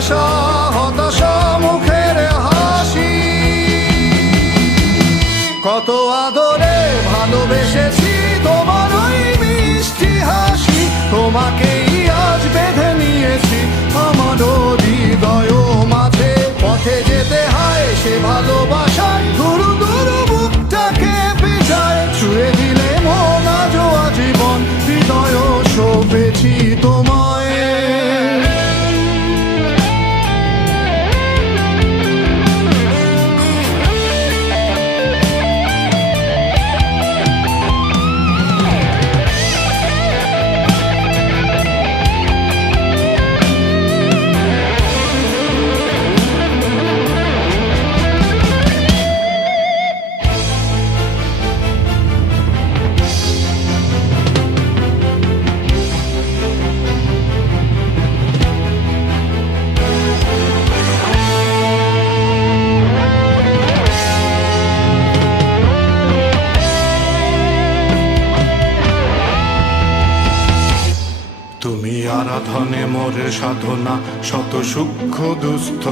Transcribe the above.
আশা হতাশা মুখের হাসি। কত আদরে ভালোবেসেছি তোমার ওই মিষ্টি হাসি, তোমাকেই আজ বেঁধে নিয়েছি আমার হৃদয় মাঝে। পথে যেতে হয় সে ভালোবাসায় দুরু দুরু বুকটাকে পিছায়, ছুঁয়ে দিলে মন আজও আজীবন হৃদয় সপেছি তোমায়। তুমি আরাধনে মোর সাধনা, শত সূক্ষ্ম দুস্থ